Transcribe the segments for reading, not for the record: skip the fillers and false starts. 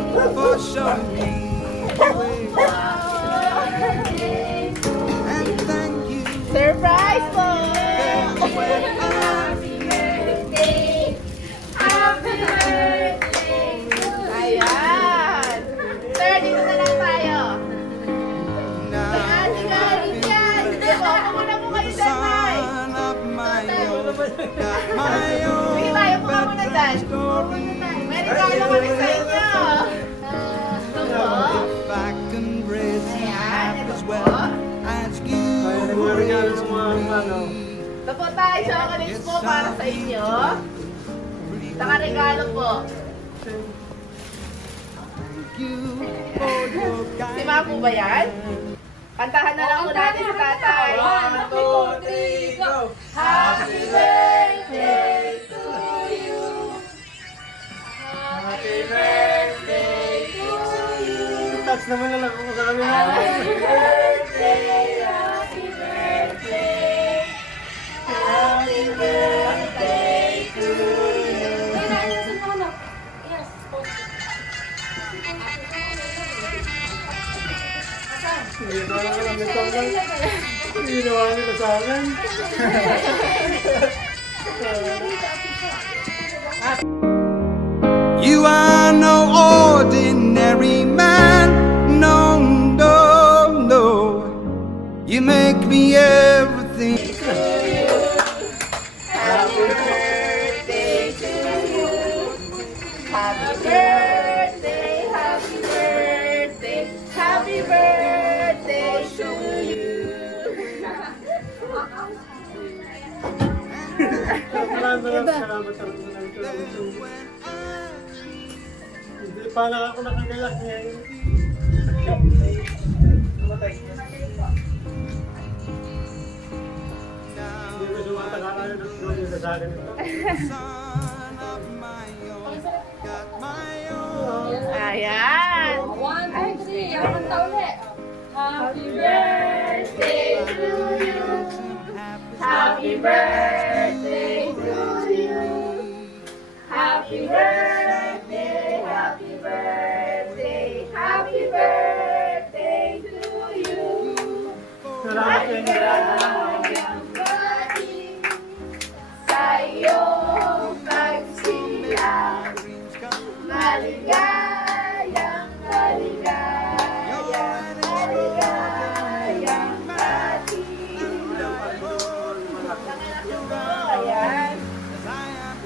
for showing me the way. And thank you. Surprise po! Happy birthday! Happy birthday! Ayan! Sir, dito na lang tayo. Now Galing yan! Hindi po, kumuna po kayo dyan, Nay. son of my own, got my own Sige tayo, kuha muna dyan. story. May regalo kami sa inyo. Ito po. If I can raise you Ayan, ito as po. well as you raise me. Ito po tayo, chocolates po para sa inyo. Saka regalo po. Si Ma po ba yan? Kantahan na lang po natin si Tatay. 1, 2, 3, go! Happy birthday to you! Happy birthday to you! Touch naman na lang ako sa kami. Happy birthday! Happy birthday! Happy birthday to you! Yes, Ginawa ka lang ito lang. Ginawa nila sa akin. You are no ordinary man, no, no, no. You make me everything. Happy birthday to you. Happy birthday, happy birthday, happy birthday to you. Salamat. Hindi pa lang ako nakagalak ngayon. Matay. Hindi ko sumatakalan ng tuloy sa akin ito. Son of my own, got my own. Ayan. 1, 2, 3. Ako kanta ulit. Happy birthday to you. Happy birthday to you. Happy birthday, happy birthday, happy birthday to you. Salamat sa inyo. Maligayang bati sa iyong pagsilang. Maligayang, maligayang, maligayang bati. Ayan.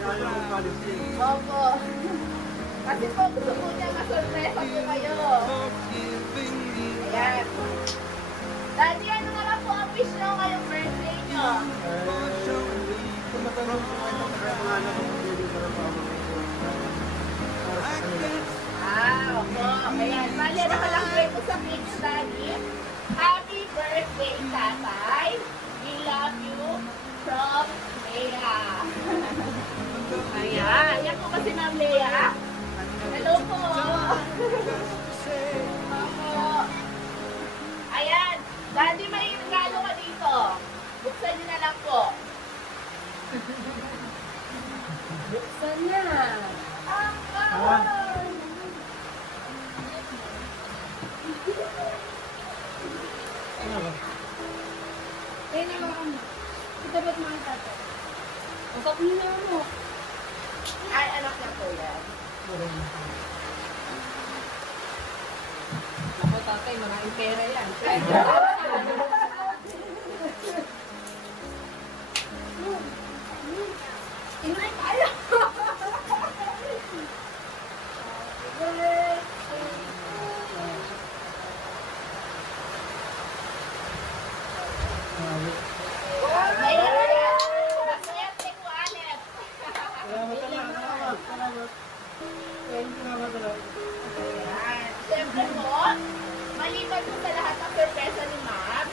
Ayaw kong palisin. Opo. Kasi po, gusto po niya masurpresa po kayo. Ayan. Daddy, ano na lang po ang wish nyo ngayong birthday nyo? Tumatanong ko ngayon ang mga anak ko kung hindi ko na pa ako. Para sa kanila. Opo. Ayan. Bali, nakalagay po sa cake, Daddy. Happy birthday, Tatay. We love you from Leia. Ayan. Yan po kasi ng Leia. Hello po. Opo. Ayan. Daddy, may regalo ka dito. Buksan niyo na lang po. Buksan na. Ano ba? Kaya naman, ito ba't mga tato? Usap niyo na mo. Ay, anak na po yan. Ako tatay, maraming pera yan. Inay tayo! Maswerte po, Anet. Salamat. Salamat. Ayan. Siyempre po, maliban po sa lahat ng sorpresa ni Ma'am,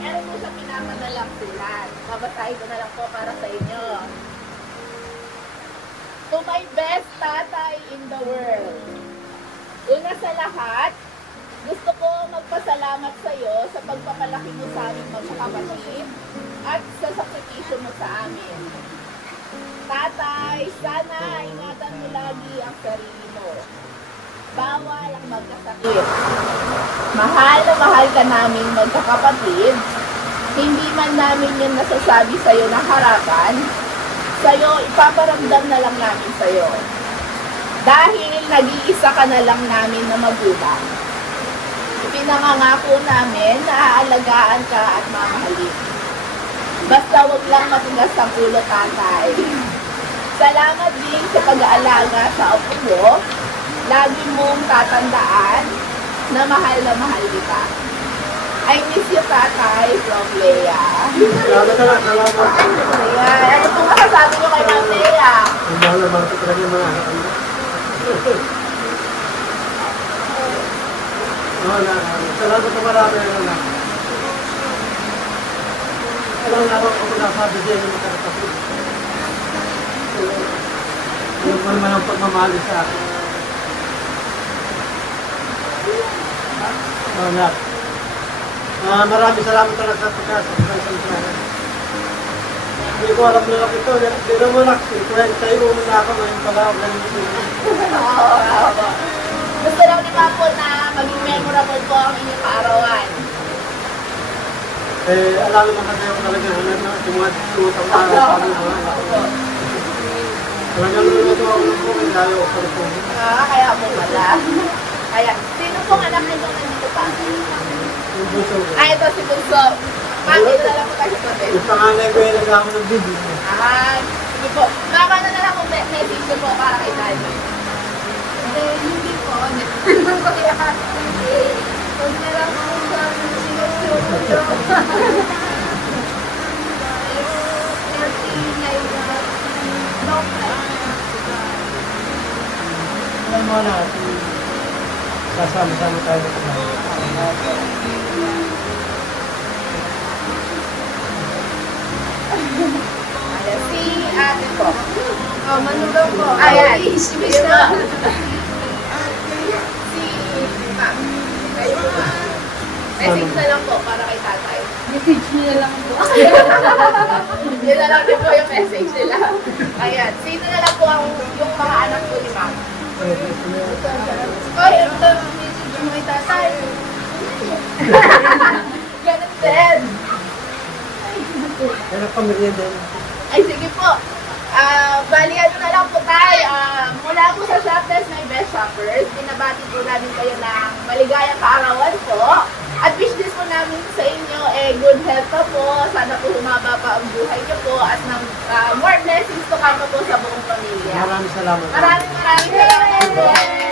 meron po siya pinapadalang sulat. Babasahin ko na lang po para sa inyo. To my best tatay in the world. Una sa lahat, gusto ko magpasalamat sa iyo sa pagpapalaki mo sa aming magkakapatid at sa sakripisyo mo sa amin. Tatay, sana ingatan mo lagi ang sarili mo. bawal ang magkasakit. Mahal na mahal ka naming magkakapatid. Hindi man namin yan nasasabi sa'yo na harapan. Sa'yo, ipaparamdam na lang namin sa'yo. Dahil nag-iisa ka na lang namin na magulang. Ipinangangako namin na aalagaan ka at mamahalin. Basta wag lang matigas ang ulo, tatay. Salamat din sa pag-aalaga sa apo mo. Lagi mong tatandaan na mahal kita. I miss you, tatay, from Leia. Salamat. Ayan. Ano pong masasabi nyo kay Ma'am Leia? Ang mahal na mahal ko talaga yung mga anak ko. Salamat na marami. Alam na ako kung nasabi din yung magkakapatid. Alam mo naman ang pagmamahal sa akin. Anak. Maraming salamat talaga sa pagkakasal. Hindi ko alam na lang ito. Hindi naman ako. Tayo muna ako ngayon pala. Gusto lang ni Ma'am po na maging memorable po ang inyong kaarawan. Alam naman kasi ako talaga na yung mga tutang araw sa mga anak ko. Talagang luluto ako po. Kaya ako sa po. Kaya po pala. Kaya, sino pong anak nito nandito pa? Yung bunso ko. Ito si Bunso. Ma'am, dito na lang po tayo sa hotel. Yung panganay ko yung nagkakaroon ng video. Sige po. Ma'am, ano na lang kung message ko po para kay Daddy? Hindi po. Huwag na lang po sa sinusunod. Alam mo na, sasama-sama tayo sa mga. Si ate po. Manugang po. Ayan. Si Si Ma'am. Kayo po, Ma'am. Message na lang po para kay tatay. Message niya lang po. Yun na lang din po yung message nila. Ayan. Sino na lang po yung mga anak po ni Ma'am? Oy, ito, message mo kay tatay. Ganun din. Kaya pamilya din. Ay, sige po. Bali, ano na lang po tayo. Mula po sa Shopdesk My Best Shoppers, binabati po namin kayo ng maligayang kaarawan po. At wish this po namin sa inyo good health pa po. Sana po humaba pa ang buhay niyo po at ng more blessings to come po sa buong pamilya. Maraming salamat. Maraming salamat po. Maraming salamat.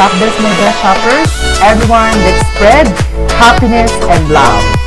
Shopdesk My Best Shoppers, everyone that spread happiness and love.